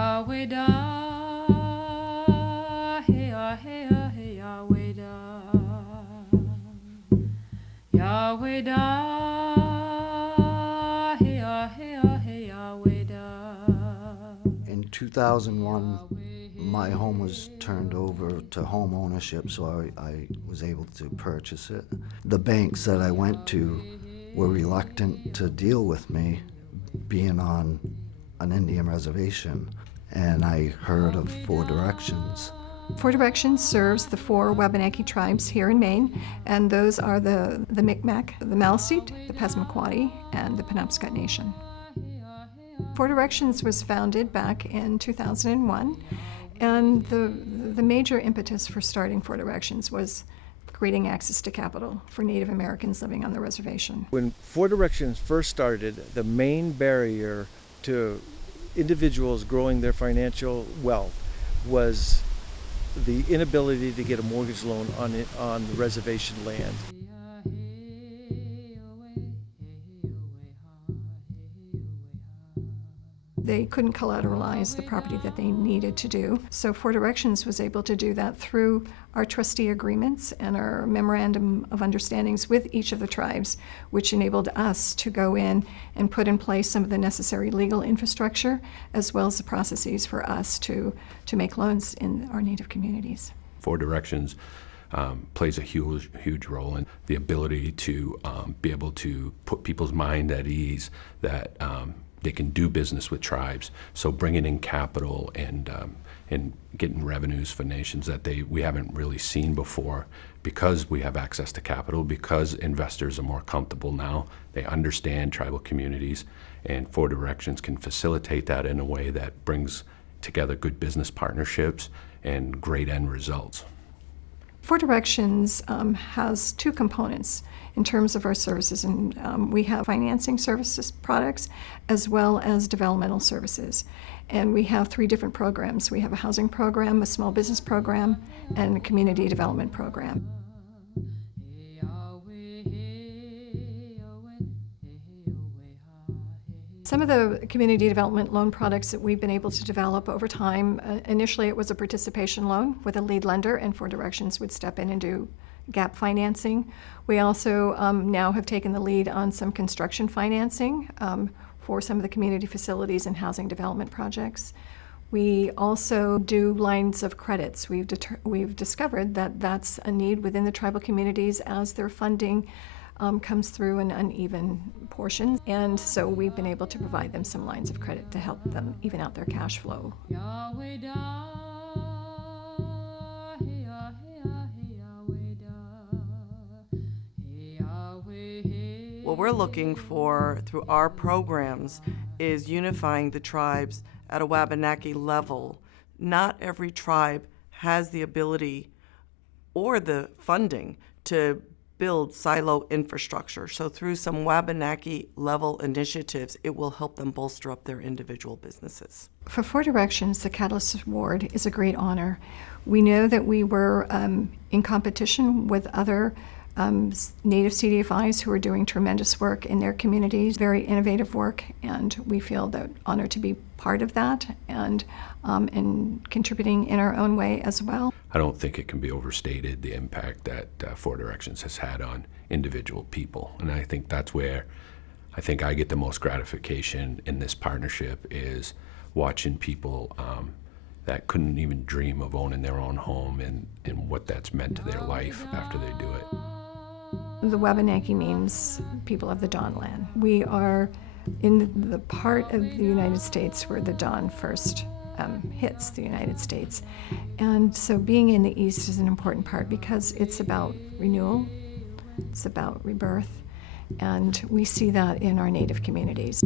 Yahweh da, hey ah, hey ah, hey Yahweh da, Yahweh da, hey ah, hey ah, hey Yahweh da. In 2001, my home was turned over to home ownership, so I was able to purchase it. The banks that I went to were reluctant to deal with me, being on an Indian reservation, and I heard of Four Directions. Four Directions serves the four Wabanaki tribes here in Maine, and those are the Micmac, the Maliseet, the Passamaquoddy, and the Penobscot Nation. Four Directions was founded back in 2001, and the major impetus for starting Four Directions was creating access to capital for Native Americans living on the reservation. When Four Directions first started, the main barrier to individuals growing their financial wealth was the inability to get a mortgage loan on the reservation land. They couldn't collateralize the property that they needed to do. So Four Directions was able to do that through our trustee agreements and our memorandum of understandings with each of the tribes, which enabled us to go in and put in place some of the necessary legal infrastructure, as well as the processes for us to make loans in our Native communities. Four Directions plays a huge role in the ability to be able to put people's mind at ease that they can do business with tribes. So bringing in capital and getting revenues for nations that we haven't really seen before, because we have access to capital, because investors are more comfortable now. They understand tribal communities, and Four Directions can facilitate that in a way that brings together good business partnerships and great end results. Four Directions has two components in terms of our services, and we have financing services products as well as developmental services. And we have three different programs. We have a housing program, a small business program, and a community development program. Some of the community development loan products that we've been able to develop over time, initially it was a participation loan with a lead lender, and Four Directions would step in and do gap financing. We also now have taken the lead on some construction financing for some of the community facilities and housing development projects. We also do lines of credits. We've discovered that that's a need within the tribal communities as their funding comes through in uneven portions, and so we've been able to provide them some lines of credit to help them even out their cash flow. What we're looking for through our programs is unifying the tribes at a Wabanaki level. Not every tribe has the ability or the funding to build silo infrastructure. So through some Wabanaki level initiatives, it will help them bolster up their individual businesses. For Four Directions, the Catalyst Award is a great honor. We know that we were in competition with other Native CDFIs who are doing tremendous work in their communities, very innovative work, and we feel that honored to be part of that and contributing in our own way as well. I don't think it can be overstated the impact that Four Directions has had on individual people, and I think that's where I think I get the most gratification in this partnership is watching people that couldn't even dream of owning their own home and what that's meant to their life after they do it. The Wabanaki means people of the Dawn Land. We are in the part of the United States where the dawn first hits the United States. And so being in the East is an important part because it's about renewal, it's about rebirth, and we see that in our Native communities.